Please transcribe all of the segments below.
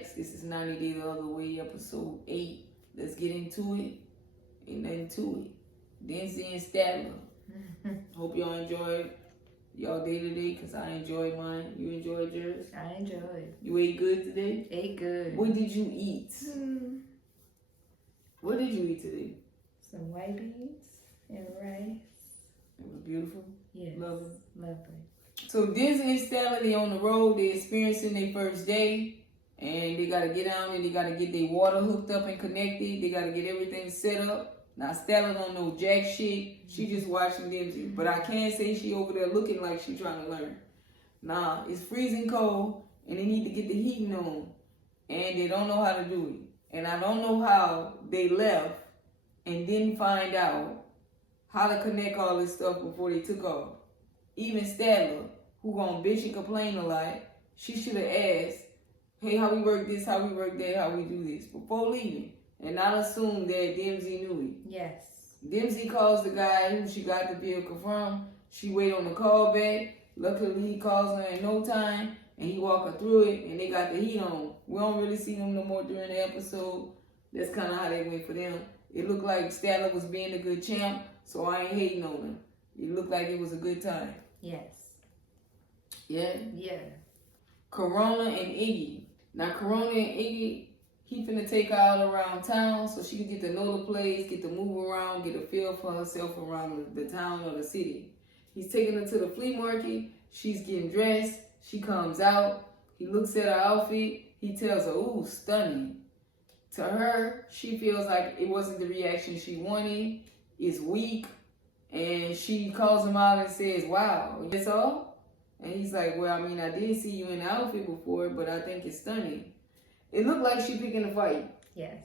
relax. This is 90 Day the Other Way, episode 8. Let's get into it. Ain't nothing to it. Denzi and Statler. Hope y'all enjoyed y'all day today, because I enjoyed mine. You enjoyed yours? I enjoyed. You ate good today? Ate good. What did you eat? What did you eat today? Some white beans and rice. It was beautiful? Yes. Lovely? Lovely. So Denzi and Statler, they on the road. They experiencing their first day. And they got to get out and they got to get their water hooked up and connected. They got to get everything set up. Now, Statler don't know jack shit. She just watching them. But I can't say she over there looking like she trying to learn. Nah, it's freezing cold, and they need to get the heating on. And they don't know how to do it. And I don't know how they left and didn't find out how to connect all this stuff before they took off. Even Statler, who gonna bitch and complain a lot, she should have asked, hey, how we work this, how we work that, how we do this, before leaving. And not assume that Denzi knew it. Yes. Denzi calls the guy who she got the vehicle from. She wait on the call back. Luckily, he calls her in no time, and he walk her through it, and they got the heat on. We don't really see them no more during the episode. That's kind of how they went for them. It looked like Statler was being a good champ, so I ain't hating on him. It looked like it was a good time. Yes. Yeah? Yeah. Corona and Iggy. Now, Corona and Iggy, he finna take her out around town so she can get to know the place, get to move around, get a feel for herself around the town or the city. He's taking her to the flea market. She's getting dressed. She comes out. He looks at her outfit. He tells her, ooh, stunning. To her, she feels like it wasn't the reaction she wanted. It's weak. And she calls him out and says, wow, that's all? And he's like, well, I mean, I did see you in the outfit before, but I think it's stunning. It looked like she picking a fight. Yes.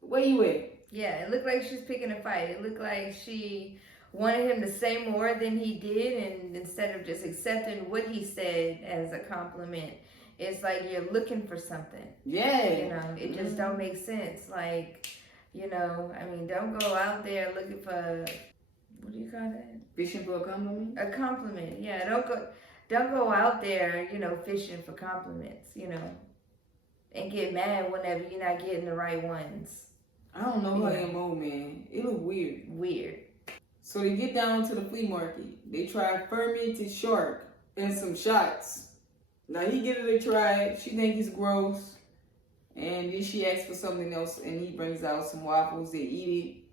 Where you at? Yeah, it looked like she's picking a fight. It looked like she wanted him to say more than he did, and instead of just accepting what he said as a compliment, it's like you're looking for something. Yeah. You know, it just don't make sense. Like, you know, I mean, don't go out there looking for, what do you call that? Fishing for a compliment? A compliment. Yeah, don't go out there, you know, fishing for compliments, you know. And get mad whenever you're not getting the right ones. I don't know her MO, man. It look weird. Weird. So they get down to the flea market. They try fermented shark and some shots. Now he give it a try. She think it's gross. And then she asks for something else, and he brings out some waffles. They eat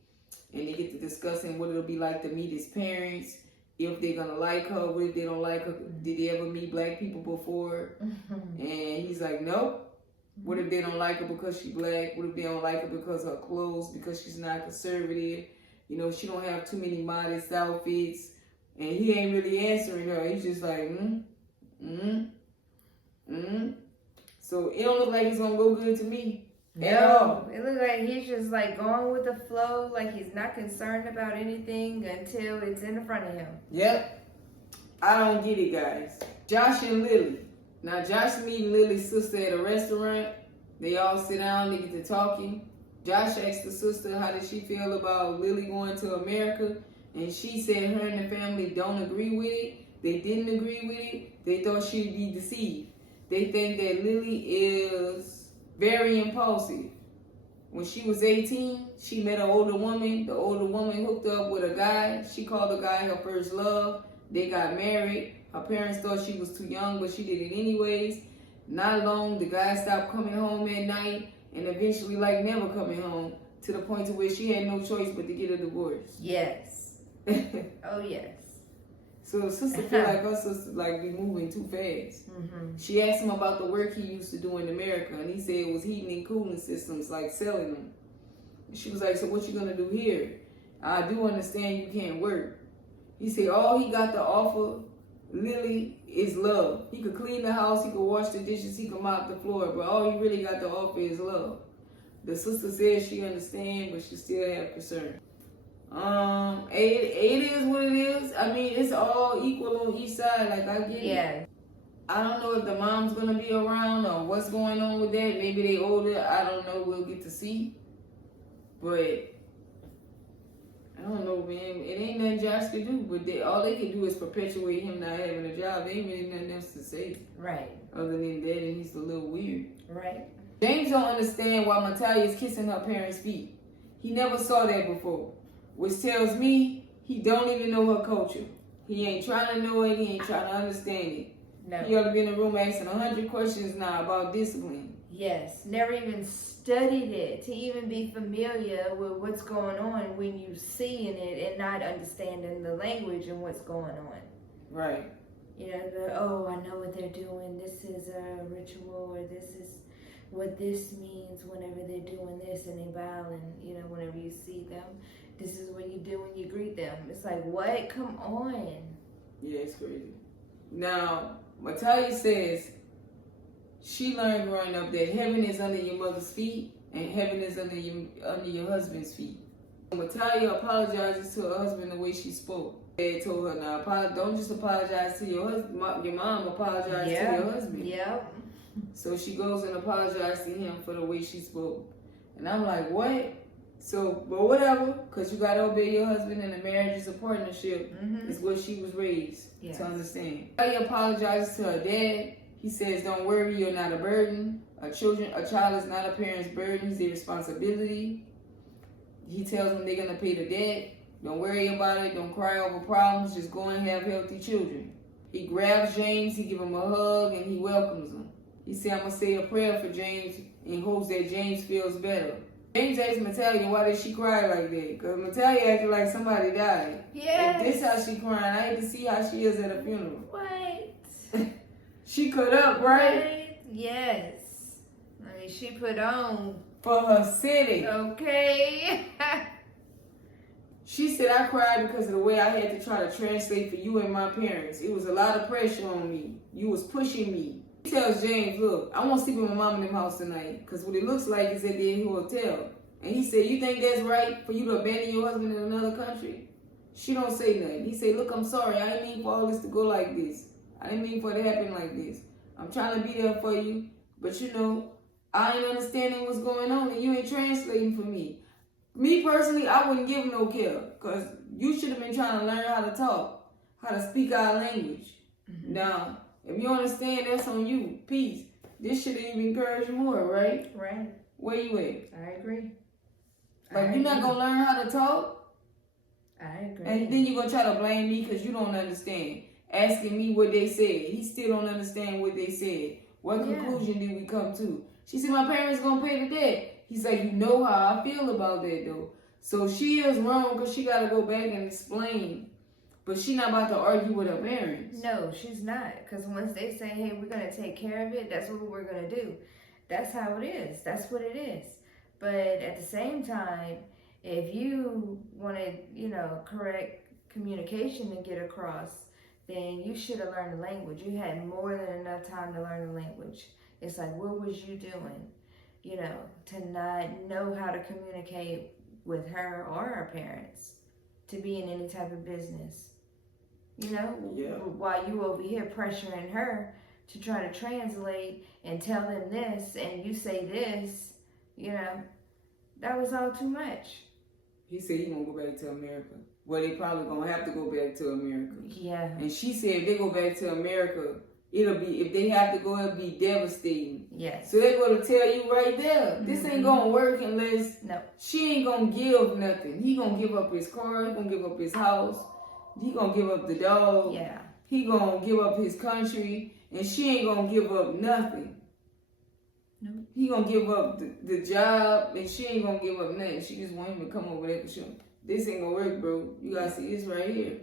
it. And they get to discussing what it'll be like to meet his parents. If they're gonna like her, what if they don't like her? Did they ever meet black people before? And he's like, nope. What if they don't like her because she's black? What if they don't like her because of her clothes, because she's not conservative? You know, she don't have too many modest outfits. And he ain't really answering her. He's just like, So it don't look like it's going to go good to me at all. It looks like he's just like going with the flow, like he's not concerned about anything until it's in front of him. Yep. I don't get it, guys. Josh and Lily. Now, Josh meeting Lily's sister at a restaurant. They all sit down, they get to talking. Josh asked the sister how did she feel about Lily going to America. And she said her and the family don't agree with it. They didn't agree with it. They thought she'd be deceived. They think that Lily is very impulsive. When she was 18, she met an older woman. The older woman hooked up with a guy. She called the guy her first love. They got married. Her parents thought she was too young, but she did it anyways. Not long, the guy stopped coming home at night and eventually like never coming home, to the point to where she had no choice but to get a divorce. Yes. Oh, yes. So the sister feel like her sister like be moving too fast. She asked him about the work he used to do in America, and he said it was heating and cooling systems, like selling them. And she was like, so what you gonna do here? I do understand you can't work. He said all he got to offer Lily is love. He could clean the house, he could wash the dishes, he could mop the floor, but all he really got to offer is love. The sister says she understands, but she still have concern. It is what it is. I mean, it's all equal on each side. Like, I get it. I don't know if the mom's gonna be around or what's going on with that. Maybe they older. I don't know. We'll get to see. But I don't know, man. It ain't nothing Josh can do, but all they can do is perpetuate him not having a job. They ain't really nothing else to say. Right. Other than that, and he's a little weird. Right. James don't understand why Natalia is kissing her parents' feet. He never saw that before, which tells me he don't even know her culture. He ain't trying to know it. He ain't trying to understand it. No. He ought to be in the room asking 100 questions now about discipline. Yes. Never even studied it to even be familiar with what's going on when you seeing it and not understanding the language and what's going on. Right. You know, I know what they're doing. This is a ritual, or this is what this means whenever they're doing this, and they bow, and you know, whenever you see them, this is what you do when you greet them. It's like, what? Come on. Yeah, it's crazy. Now, Natalia says she learned growing up that heaven is under your mother's feet and heaven is under your husband's feet. Natalia apologizes to her husband the way she spoke. Dad told her, now, don't just apologize to your husband. Your mom apologized to your husband. Yep. So she goes and apologizes to him for the way she spoke. And I'm like, what? So, but whatever, because you got to obey your husband, and a marriage is a partnership, is what she was raised to understand. Natalia apologizes to her dad. He says, don't worry, you're not a burden. A child is not a parent's burden. He's their responsibility. He tells them they're going to pay the debt. Don't worry about it. Don't cry over problems. Just go and have healthy children. He grabs James. He gives him a hug, and he welcomes him. He said, I'm going to say a prayer for James in hopes that James feels better. James asked Natalia, why did she cry like that? Because Natalia acted like somebody died. Yes. If this how she crying, I hate to see how she is at a funeral. What? She cut up, right? Yes. I mean, she put on. For her city. Okay. She said, I cried because of the way I had to try to translate for you and my parents. It was a lot of pressure on me. You was pushing me. He tells James, look, I want to sleep with my mom in them house tonight, because what it looks like is at the hotel. And he said, you think that's right for you to abandon your husband in another country? She don't say nothing. He said, look, I'm sorry. I didn't mean for all this to go like this. I didn't mean for it to happen like this. I'm trying to be there for you, but you know, I ain't understanding what's going on, and you ain't translating for me. Me personally, I wouldn't give him no care, because you should have been trying to learn how to talk, how to speak our language. Now, if you understand, that's on you. Peace. This should have even encouraged you more, right? Right. Where you at? I agree. Like, you're not going to learn how to talk? I agree. And then you're going to try to blame me because you don't understand. Asking me what they said. He still don't understand what they said. What conclusion did we come to? She said, my parents going to pay the debt. He's like, you know how I feel about that, though. So she is wrong because she got to go back and explain. But she not about to argue with her parents. No, she's not. Because once they say, hey, we're going to take care of it, that's what we're going to do. That's how it is. That's what it is. But at the same time, if you want to, you know, correct communication to get across, then you should have learned the language. You had more than enough time to learn the language. It's like, what was you doing, you know, to not know how to communicate with her or her parents, to be in any type of business? You know, while you over here pressuring her to try to translate and tell them this and you say this, you know, that was all too much. He said he won't go back to America. Well, they probably gonna have to go back to America. Yeah. And she said if they go back to America, it'll be, if they have to go, it'll be devastating. Yes. So they're gonna tell you right there, this ain't gonna work unless she ain't gonna give nothing. He gonna give up his car, he gonna give up his house, he gonna give up the dog. Yeah. He gonna give up his country, and she ain't gonna give up nothing. No. He gonna give up the job, and she ain't gonna give up nothing. She just want him to come over there for sure. This ain't gonna work, bro. You gotta see this right here.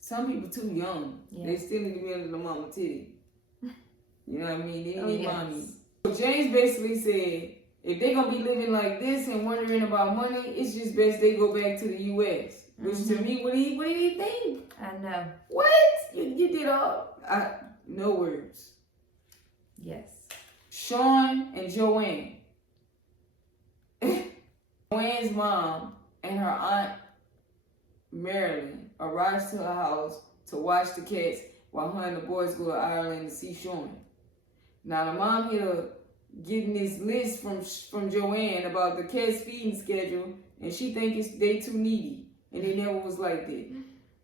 Some people too young. Yeah. They still need to be under the mama titty. You know what I mean? They need mommy. So James basically said, if they gonna be living like this and wondering about money, it's just best they go back to the U.S. Which to me, what do you think? I know. What? You did all? No words. Yes. Sean and Joanne. Joanne's mom and her aunt Marilyn arrives to her house to watch the cats while her and the boys go to Ireland to see Sean. Now the mom here getting this list from Joanne about the cats' feeding schedule, and she thinks they too needy. And it never was like that.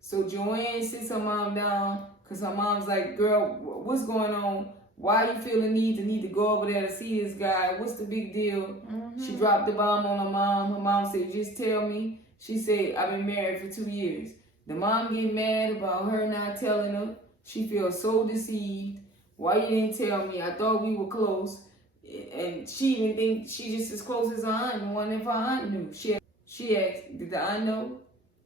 So Joanne sits her mom down because her mom's like, girl, what's going on? Why you feel the need to go over there to see this guy? What's the big deal? She dropped the bomb on her mom. Her mom said, just tell me. She said, I've been married for 2 years. The mom get mad about her not telling her. She feels so deceived. Why you didn't tell me? I thought we were close. And she even think she just as close as her aunt. And one if her aunt knew. She asked, did the aunt know?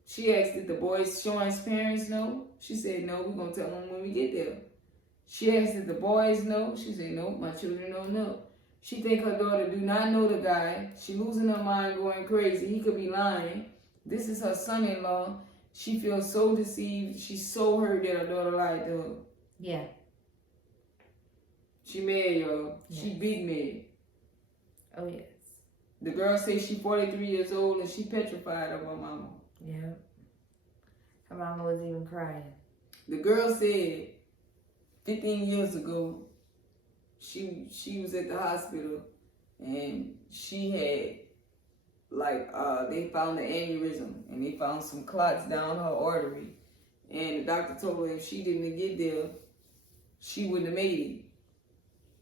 She asked, did the boys Sean's parents know? She said, no, we're going to tell them when we get there. She asked, did the boys know? She said, no, my children don't know. She think her daughter do not know the guy. She losing her mind, going crazy. He could be lying. This is her son-in-law. She feels so deceived. She's so hurt that her daughter lied to her. Yeah. She mad, y'all. Yes. She big mad. Oh, yes. The girl says she's 43 years old and she petrified of her mama. Yeah. Her mama was even crying. The girl said 15 years ago, she was at the hospital and she had they found an aneurysm and they found some clots down her artery. And the doctor told her if she didn't get there, she wouldn't have made it.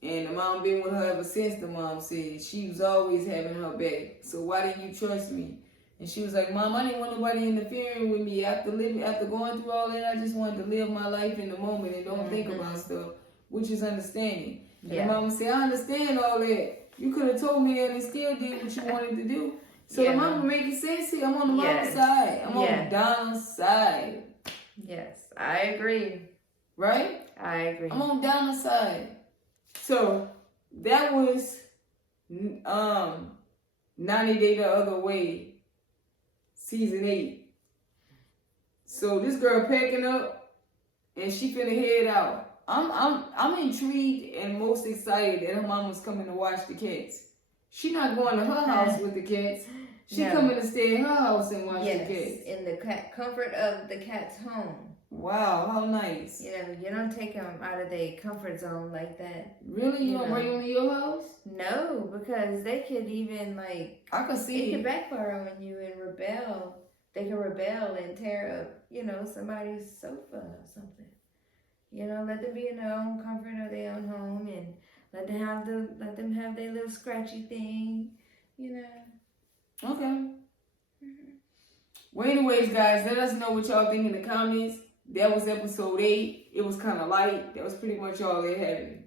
And the mom been with her ever since, the mom said. She was always having her back. So why didn't you trust me? And she was like, Mom, I didn't want nobody interfering with me. After going through all that, I just wanted to live my life in the moment and don't think about stuff, which is understanding. Yeah. And the mama said, I understand all that. You could have told me that and still did what you wanted to do. So the mama making sense here. I'm on the mama's side. I'm on Donna's side. Yes, I agree. Right? I agree. I'm on Donna's side. So that was 90 Day the Other Way, season 8. So this girl packing up and she finna head out. I'm intrigued and most excited that her mama's coming to watch the cats. She not going to her house with the cats. She coming to stay in her house and watch the cats. In the comfort of the cat's home. Wow, how nice. You know, you don't take them out of their comfort zone like that. Really? You don't bring them to your house? No, because they could even I could see it could backfire on you and rebel. They can rebel and tear up, somebody's sofa or something. Let them be in their own comfort of their own home and let them have their little scratchy thing, Okay. Well, anyways, guys, let us know what y'all think in the comments. That was episode 8. It was kind of light. That was pretty much all it had.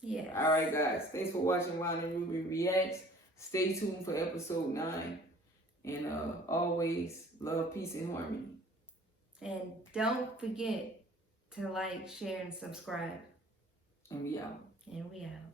Yeah. All right, guys. Thanks for watching Ron and Ruby Reacts. Stay tuned for episode 9. And always love, peace, and harmony. And don't forget to like, share, and subscribe. And we out. And we out.